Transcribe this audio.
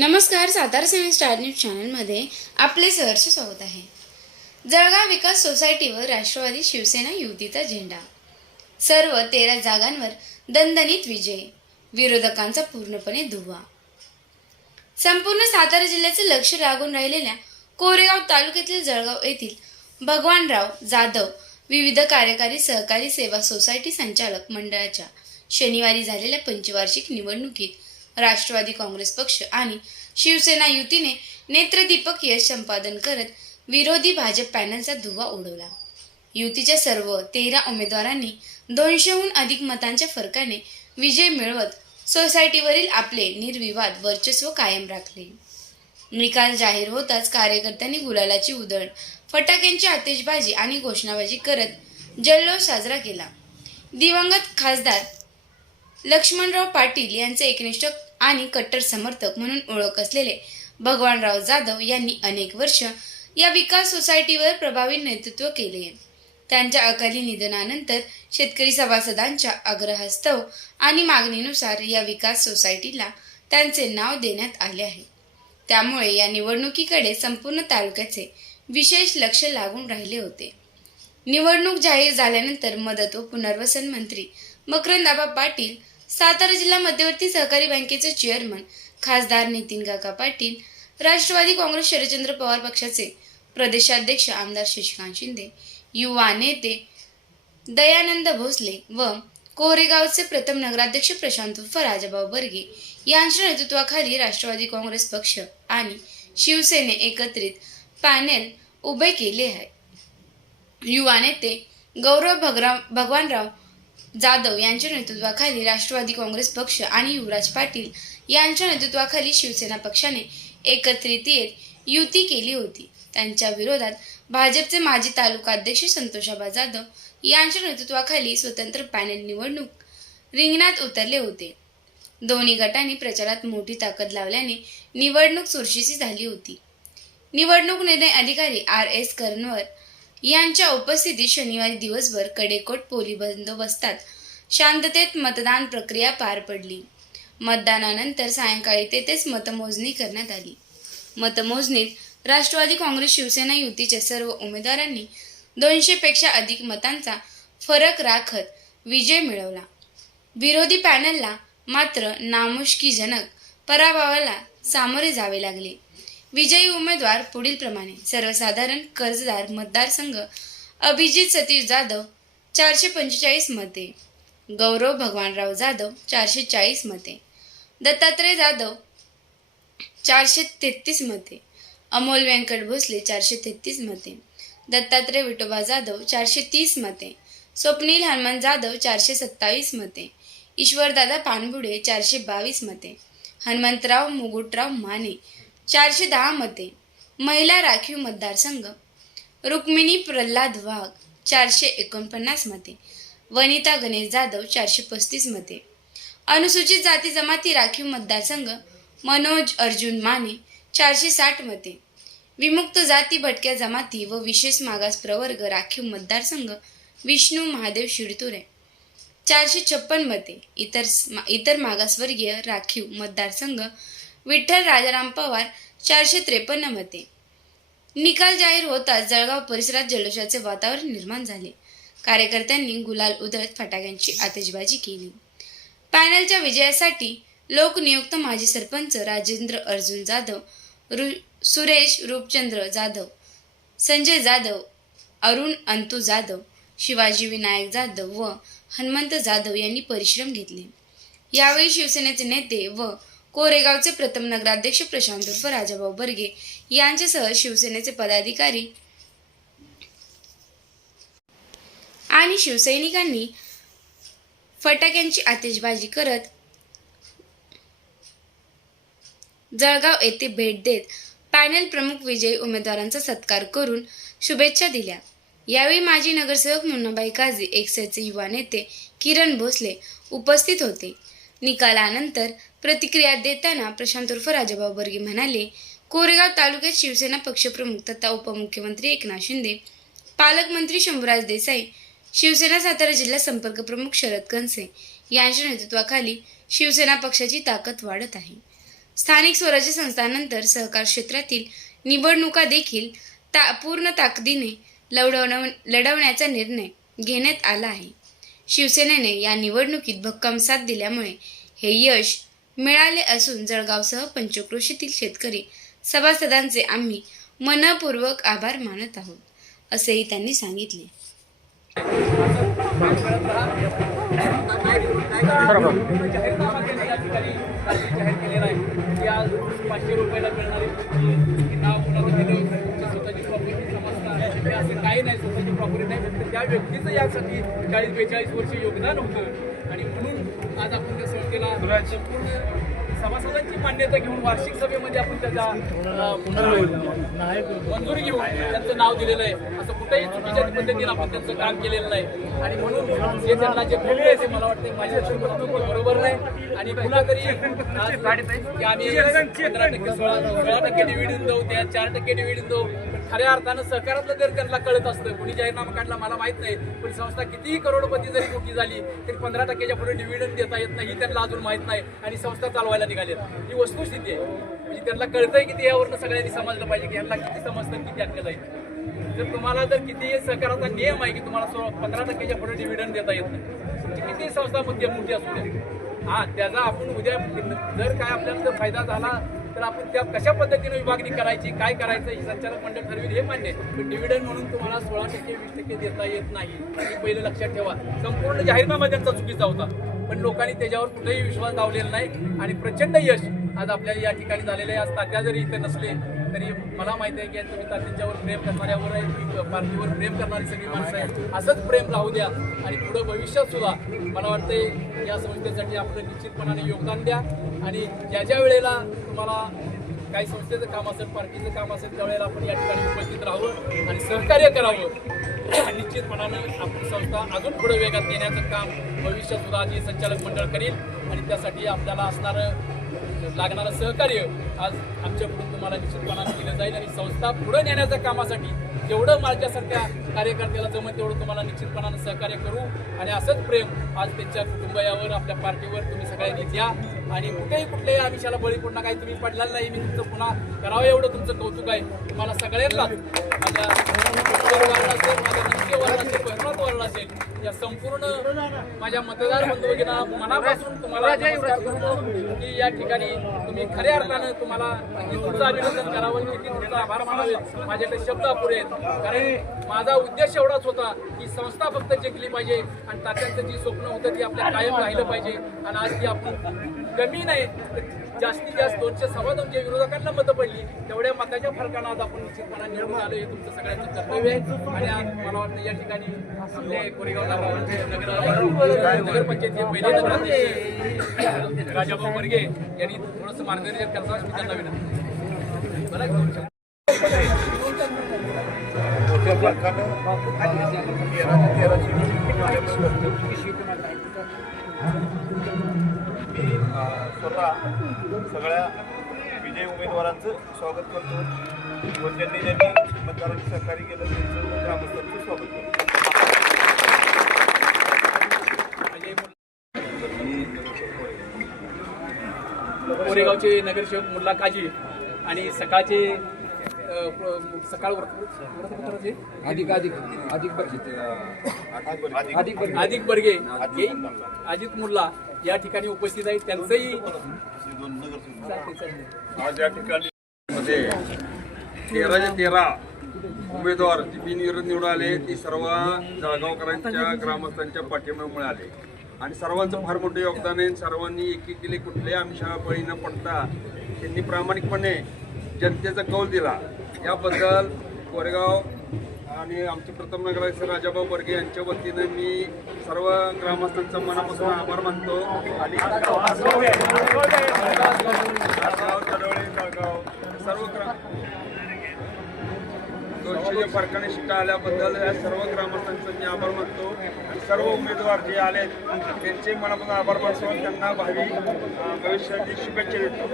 नमस्कार, सातारा सेवन star news चॅनलमध्ये आपले सहर्ष स्वागत आहे. जळगाव विकास सोसायटीवर राष्ट्रवादी शिवसेना युतीचा झेंडा. सर्व 13 जागांवर दणदणीत विजय, विरोधकांचा पूर्णपणे धुव्वा. संपूर्ण सातारा जिल्ह्याचे लक्ष लागून राहिलेल्या कोरेगाव तालुक्यातील जळगाव येथील भगवानराव जाधव विविध कार्यकारी सहकारी सेवा सोसायटी संचालक मंडळाच्या शनिवारी झालेल्या पंचवार्षिक निवडणुकीत राष्ट्रवादी काँग्रेस पक्ष आणि शिवसेना युतीने नेत्रदीपक यश संपादन करत विरोधी भाजप पॅनलचा धुव्वा उडवला. युतीच्या सर्व 13 उमेदवारांनी 200हून अधिक मतांच्या फरकाने विजय मिळवत सोसायटीवरील आपले निर्विवाद वर्चस्व कायम राखले. निकाल जाहीर होताच कार्यकर्त्यांनी गुलालाची उधळण, फटाक्यांची आतिषबाजी आणि घोषणाबाजी करत जल्लोष साजरा केला. दिवंगत खासदार लक्ष्मणराव पाटील यांचे एकनिष्ठ आणि कट्टर समर्थक म्हणून ओळख असलेले भगवानराव जाधव यांनी अनेक वर्ष या विकास सोसायटीवर प्रभावी नेतृत्व केले. त्यांच्या अकाली निधनानंतर शेतकरी सभासदांच्या आग्रहास्तव आणि मागणीनुसार या विकास सोसायटीला त्यांचे नाव देण्यात आले आहे. त्यामुळे या निवडणुकीकडे संपूर्ण तालुक्याचे विशेष लक्ष लागून राहिले होते. निवडणूक जाहीर झाल्यानंतर मदत व पुनर्वसन मंत्री मकरंद पाटील, सातारा जिल्हा मध्यवर्ती सहकारी बँकेचे चेअरमन खासदार नितीन काका पाटील, राष्ट्रवादी काँग्रेस शरदचंद्र पवार पक्षाचे प्रदेशाध्यक्ष आमदार शशिकांत शिंदे, युवा नेते दयानंद भोसले व कोरेगावचे प्रथम नगराध्यक्ष प्रशांत उर्फ राजाभाऊ बर्गे यांच्या नेतृत्वाखाली राष्ट्रवादी काँग्रेस पक्ष आणि शिवसेने एकत्रित पॅनेल उभे केले आहे. युवा नेते गौरव भगवानराव जाधव यांच्या नेतृत्वाखाली राष्ट्रवादी काँग्रेस पक्ष आणि युवराज पाटील यांच्या नेतृत्वाखाली शिवसेना पक्षाने एकत्रित येत युती केली होती. त्यांच्या विरोधात भाजपचे माजी तालुका अध्यक्ष संतोषाबा जाधव यांच्या नेतृत्वाखाली स्वतंत्र पॅनेल निवडणूक रिंगणात उतरले होते. दोन्ही गटांनी प्रचारात मोठी ताकद लावल्याने निवडणूक चुरशीची झाली होती. निवडणूक निर्णय अधिकारी RS करनवर यांच्या उपस्थितीत शनिवारी दिवसभर कडेकोट पोलीस बंदोबस्तात शांततेत मतदान प्रक्रिया पार पडली. मतदानानंतर सायंकाळी तेथेच मतमोजणी करण्यात आली. मतमोजणीत राष्ट्रवादी काँग्रेस शिवसेना युतीच्या सर्व उमेदवारांनी 200 पेक्षा अधिक मतांचा फरक राखत विजय मिळवला. विरोधी पॅनलला मात्र नामुष्कीजनक पराभवाला सामोरे जावे लागले. विजयी उमेदवार पुढील प्रमाणे: सर्वसाधारण कर्जदार मतदारसंघ अभिजित सतीश जाधव 445 मते, गौरव भगवानराव जाधव 440 मते, दत्तात्रय जाधव 433 मते, अमोल व्यंकट भोसले 433 मते, दत्तात्रय विठोबा जाधव 430 मते, स्वप्नील हनुमान जाधव 427 मते, ईश्वरदादा पानबुडे 422 मते, हनुमंतराव मुगुटराव माने 410 मते. महिला राखीव मतदारसंघ रुक्मिणी प्रल्हाद वाघ 449 मते, वनिता गणेश जाधव 435 मते. अनुसूचित जाती जमाती राखीव मतदारसंघ मनोज अर्जुन माने 460 मते. विमुक्त जाती भटक्या जमाती व विशेष मागास प्रवर्ग राखीव मतदारसंघ विष्णू महादेव शिडतुरे 456 मते. इतर मागासवर्गीय राखीव मतदारसंघ विठ्ठल राजाराम पवार 453 मते. निकाल जाहीर होताच जळगाव परिसरात जल्लोषाचे वातावरण निर्माण झाले. कार्यकर्त्यांनी गुलाल उधळत फटाक्यांची आतिषबाजी केली. पॅनलच्या विजयासाठी लोकनियुक्त माजी सरपंच राजेंद्र अर्जुन जाधव, सुरेश रूपचंद्र जाधव, संजय जाधव, अरुण अंतू जाधव, शिवाजी विनायक जाधव व हनुमंत जाधव यांनी परिश्रम घेतले. यावेळी शिवसेनेचे नेते व कोरेगावचे प्रथम नगराध्यक्ष प्रशांत उर्फ राजाभाऊ बर्गे यांच्यासह शिवसेनेचे पदाधिकारी आणि शिवसैनिकांनी फटाक्यांची आतिषबाजी करत जळगाव येथे भेट देत पॅनल प्रमुख विजयी उमेदवारांचा सत्कार करून शुभेच्छा दिल्या. यावेळी माजी नगरसेवक मुन्नाबाई काझी, एक्सचे युवा नेते किरण भोसले उपस्थित होते. निकालानंतर प्रतिक्रिया देताना प्रशांत उर्फ राजाभाऊ बर्गे म्हणाले, कोरेगाव तालुक्यात शिवसेना पक्षप्रमुख तथा उपमुख्यमंत्री एकनाथ शिंदे, पालकमंत्री शंभूराज देसाई, शिवसेना सातारा जिल्हा संपर्क प्रमुख शरद कनसे यांच्या नेतृत्वाखाली शिवसेना पक्षाची ताकद वाढत आहे. स्थानिक स्वराज्य संस्थांनंतर सहकार क्षेत्रातील निवडणुका देखील पूर्ण ताकदीने लढवण्याचा निर्णय घेण्यात आला आहे. शिवसेनेने या निवडणुकीत भक्कम साथ दिल्यामुळे हे यश मिळाले असून जळगावसह पंचक्रोशीतील शेतकरी सभासदांचे आम्ही मनपूर्वक आभार मानत आहोत, असेही त्यांनी सांगितले. जाहीर केलेला आहे की आज 500 रुपयाला मिळणारे नाव कुणाचं दिलं, स्वतःची प्रॉपर्टी समजता असं काही नाही. स्वतःची प्रॉपर्टी नाही, फक्त त्या व्यक्तीचं यासाठी 40-42 वर्ष योगदान होतं आणि म्हणून आज आपण त्या संस्थेला संपूर्ण सभासदांची मान्यता घेऊन वार्षिक सभेमध्ये आपण त्याचा मंजुरी घेऊन त्यांचं नाव दिलेलं आहे. असं कुठेही चुकीच्या पद्धतीने आपण त्यांचं काम केलेलं नाही आणि म्हणून जे त्यांना जे बोलले आहे ते मला वाटतं माझ्या दृष्टीकोनातून बरोबर नाही. आणि पुन्हा तरी की आम्ही 15% 16% डिव्हिडंड देऊ, त्या 4% डिव्हिडंड देऊ, पण खऱ्या अर्थानं सहकारातलं जर त्यांना कळत असतं. कोणी जाहीरनामा काढला मला माहित नाही, पण संस्था कितीही करोडपती जरी मोठी झाली तरी 15%च्या पुढे डिव्हिडंड देता येत नाही, त्यांना अजून माहित नाही आणि संस्था चालवायला निघाली. ही वस्तुस्थिती आहे. म्हणजे त्यांना कळतंय की यावरनं सगळ्यांनी समजलं पाहिजे की यांना किती समजतं, किती अटकं जाईल. जर तुम्हाला जर किती सहकाराचा नियम आहे की तुम्हाला 15%च्या पुढे डिव्हिडंड देता येत नाही, किती संस्था मोठी असू द्या, हा त्याचा आपण उद्या जर काय आपल्याला जर फायदा झाला तर आपण त्या कशा पद्धतीने विभागणी करायची, काय करायचं ही संचालक मंडळ ठरवेल हे मान्य आहे. पण डिव्हिडंड म्हणून तुम्हाला 16% 20% देता येत नाही हे पहिलं लक्षात ठेवा. संपूर्ण जाहीरनामा त्यांचा चुकीचा होता, पण लोकांनी त्याच्यावर कुठेही विश्वास लावलेला नाही आणि प्रचंड यश आज आपल्याला या ठिकाणी झालेलं आहे. आज तात्या जरी इथे नसले तरी मला माहिती आहे की तुम्ही तात्यांच्यावर प्रेम करणाऱ्यावर आहे, पार्टीवर प्रेम करणारी सगळी माणसं आहेत. असंच प्रेम राहू द्या आणि पुढं भविष्यात सुद्धा मला वाटतंय या संस्थेसाठी आपलं निश्चितपणाने योगदान द्या आणि ज्या वेळेला तुम्हाला काही संस्थेचं काम असेल, पार्टीचं काम असेल, त्यावेळेला आपण या ठिकाणी उपस्थित राहावं आणि सहकार्य करावं. निश्चितपणानं आपली संस्था अजून पुढे वेगात नेण्याचं काम भविष्यात सुद्धा हे संचालक मंडळ करील आणि त्यासाठी आपल्याला असणारं लागणारं सहकार्य आज आमच्याकडून तुम्हाला निश्चितपणाने दिलं जाईल आणि संस्था पुढे नेण्याच्या कामासाठी जेवढं माझ्यासारख्या कार्यकर्त्याला जमत तेवढं तुम्हाला निश्चितपणानं सहकार्य करू आणि असंच प्रेम आज त्यांच्या कुटुंबावर, आपल्या पार्टीवर तुम्ही सगळ्यांनी द्या आणि कुठल्याही आमिषाला बळी पडणार काही तुम्ही पडलेला नाही. मी तुमचं पुन्हा करावं एवढं तुमचं कौतुक आहे. तुम्हाला सगळ्यांनाच माझ्या वर्गाला असेल, माझ्या राजकीय वर्गाला असेल, बहिणात वर्गाला असेल, या संपूर्ण माझ्या मतदार बंधूंना मनापासून तुम्हाला नमस्कार करतो की या ठिकाणी तुम्ही खऱ्या अर्थानं तुम्हाला तुमचं अभिनंदन करावं, किती तुमचा आभार मानावे. माझ्याकडे शब्द अपुरे आहेत, कारण माझा उद्देश एवढाच होता की संस्था फक्त जिंकली पाहिजे आणि तात्यांचं जी स्वप्न होतं ती आपल्या कायम राहिलं पाहिजे आणि आज ती आपण कमी नाही जास्तीत जास्त 200-2.25 विरोधकांना मतं पडली तेवढ्या मताच्या फरकानं आज आपण निश्चितपणे निवडून आलो. हे तुमचं सगळ्यांचं कर्तव्य आहे आणि आज मला वाटतं या ठिकाणी आपले कोरेगाव नगरपंचायतचे पहिले नगराध्यक्ष राजाभाऊ बर्गे यांनी थोडंसं मार्गदर्शन करताना मी त्यांना विनंती बरं. स्वतः सगळ्या विजयी उमेदवारांचं स्वागत करतो व ज्यांनी मतदारांनी सहकार्य केलं त्यांचं ग्रामस्थांचं स्वागत करतो. कोरेगावचे नगरसेवक मुल्ला काजी आणि सकाळचे सकाळ अधिक बर्गे अजित मुल्ला या ठिकाणी उपस्थित आहेत. त्यांचंही आज या ठिकाणी मध्ये 13 उमेदवार जी बिनविरोध निवडून आले ती सर्व जळगावकरांच्या ग्रामस्थांच्या पाठिंब्यामुळे आले आणि सर्वांचं फार मोठं योगदान आहे. सर्वांनी एकी केले, कुठल्याही आमिषाला बळी न पडता त्यांनी प्रामाणिकपणे जनतेचा कौल दिला. याबद्दल कोरेगाव आणि आमचे प्रथम नगराध्यक्ष राजाभाऊ बर्गे यांच्या वतीनं मी सर्व ग्रामस्थांचा मनापासून आभार मानतो आणि सर्व 200 फरकाने शिटा आल्याबद्दल या सर्व ग्रामस्थांचा मी आभार मानतो आणि सर्व उमेदवार जे आले त्यांचे मनापासून आभार मानतो. त्यांना भावी भविष्याची शुभेच्छा देतो.